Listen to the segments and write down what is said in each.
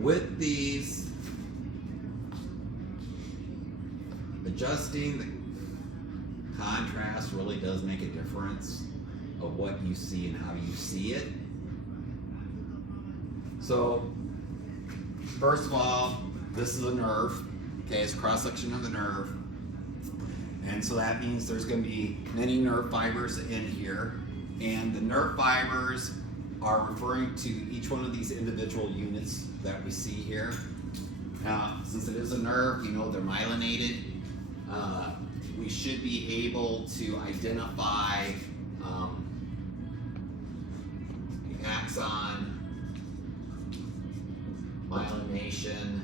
with these, adjusting the contrast really does make a difference of what you see and how you see it. So, first of all, this is a nerve. Okay, it's a cross-section of the nerve. And so that means there's going to be many nerve fibers in here. And the nerve fibers are referring to each one of these individual units that we see here. Now, since it is a nerve, you know they're myelinated. We should be able to identify the axon, myelination,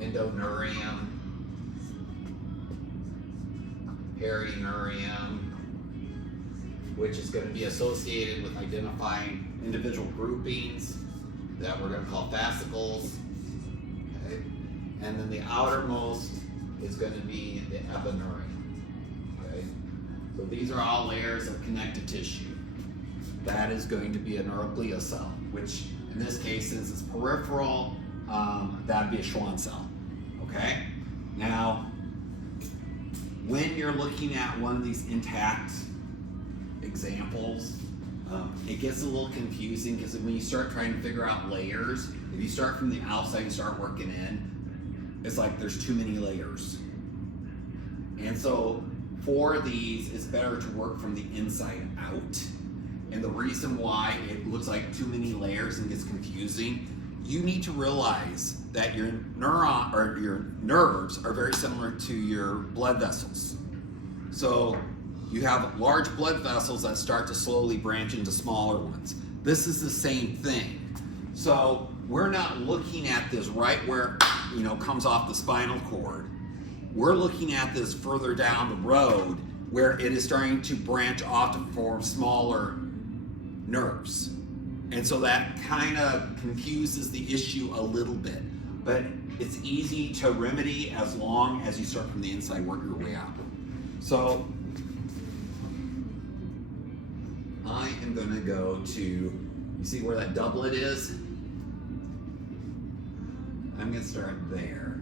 endoneurium, perineurium, which is going to be associated with identifying individual groupings that we're going to call fascicles. Okay? And then the outermost is going to be the epineurium. Okay? So these are all layers of connective tissue. That is going to be a neuroglial cell, which in this case, since it's peripheral, that'd be a Schwann cell. Okay? Now, when you're looking at one of these intact examples, it gets a little confusing because when you start trying to figure out layers, if you start from the outside and start working in, it's like there's too many layers. And so for these, it's better to work from the inside out. And the reason why it looks like too many layers and gets confusing, you need to realize that your neuron or your nerves are very similar to your blood vessels. So you have large blood vessels that start to slowly branch into smaller ones. This is the same thing. So we're not looking at this right where, you know, comes off the spinal cord. We're looking at this further down the road where it is starting to branch off to form smaller nerves. And so that kind of confuses the issue a little bit, but it's easy to remedy as long as you start from the inside, work your way out. So I am going to go to, you see where that doublet is? I'm going to start there.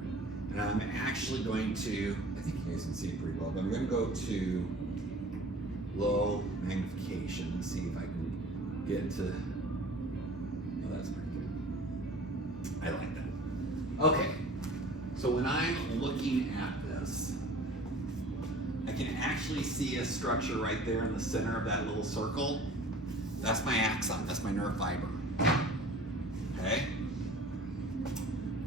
And I'm actually going to, I think you guys can see it pretty well, but I'm going to go to low magnification and see if I can get to, oh, that's pretty good. I like that. Okay, so when I'm looking at this, I can actually see a structure right there in the center of that little circle. That's my axon, that's my nerve fiber. Okay?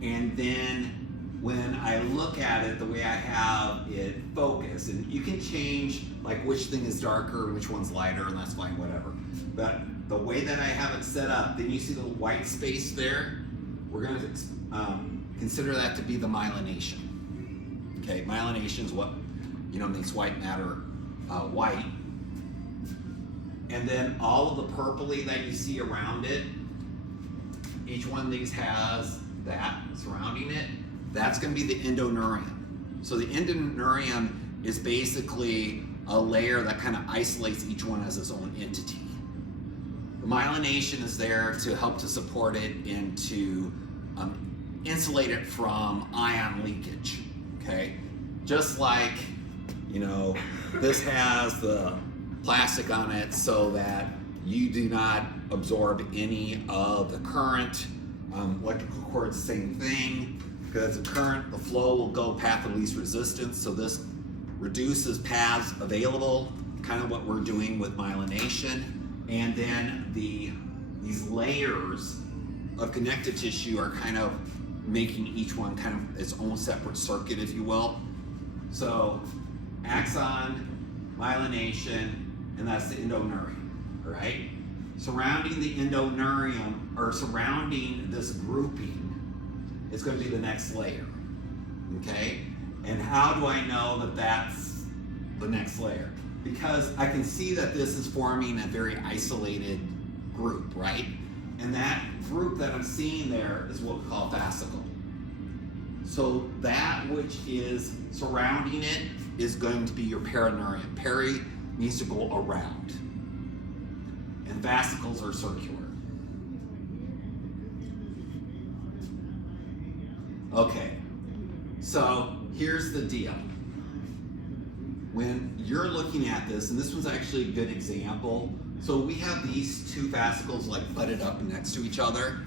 And then when I look at it the way I have it focused, and you can change like which thing is darker and which one's lighter, and that's fine, whatever. But the way that I have it set up, then you see the white space there, we're going to consider that to be the myelination. Okay, myelination is what, you know, makes white matter white. And then all of the purpley that you see around it, each one of these has that surrounding it. That's going to be the endoneurium. So the endoneurium is basically a layer that kind of isolates each one as its own entity. The myelination is there to help to support it and to insulate it from ion leakage. Okay, just like, you know, this has the plastic on it so that you do not absorb any of the current. Electrical cord, same thing, because the current, the flow will go path of least resistance, so this reduces paths available, kind of what we're doing with myelination. And then these layers of connective tissue are kind of making each one kind of its own separate circuit, if you will. So axon, myelination, and that's the endoneurium, right? Surrounding the endoneurium, or surrounding this grouping, is going to be the next layer, okay? And how do I know that that's the next layer? Because I can see that this is forming a very isolated group, right? And that group that I'm seeing there is what we call a fascicle. So that which is surrounding it is going to be your perineurium. Peri means to go around. And fascicles are circular. Okay, so here's the deal. When you're looking at this, and this one's actually a good example. So we have these two fascicles like butted up next to each other.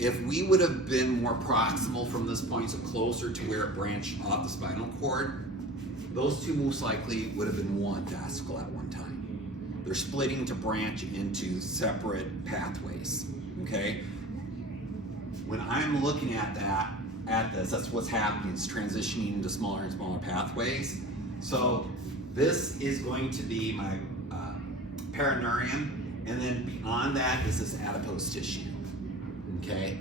If we would have been more proximal from this point, so closer to where it branched off the spinal cord, those two most likely would have been one fascicle at one time. They're splitting to branch into separate pathways, okay? When I'm looking at this, that's what's happening. It's transitioning into smaller and smaller pathways. So this is going to be my perineurium, and then beyond that is this adipose tissue. Okay,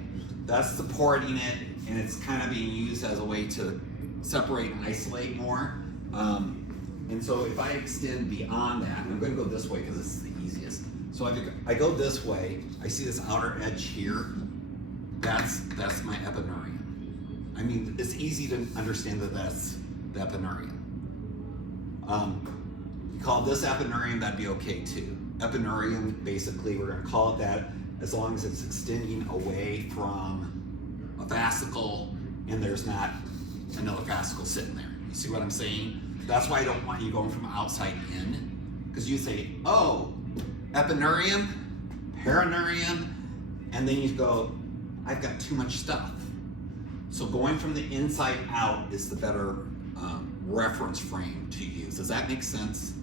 that's supporting it, and it's kind of being used as a way to separate and isolate more. And so if I extend beyond that, and I'm going to go this way because this is the easiest. So I go this way. I see this outer edge here. That's my epineurium. I mean, it's easy to understand that that's the epineurium. You call this epineurium, that'd be okay too. Epineurium, basically, we're going to call it that as long as it's extending away from a fascicle and there's not another fascicle sitting there. You see what I'm saying? That's why I don't want you going from outside in, because you say, oh, epineurium, perineurium, and then you go, I've got too much stuff. So going from the inside out is the better reference frame to use. Does that make sense?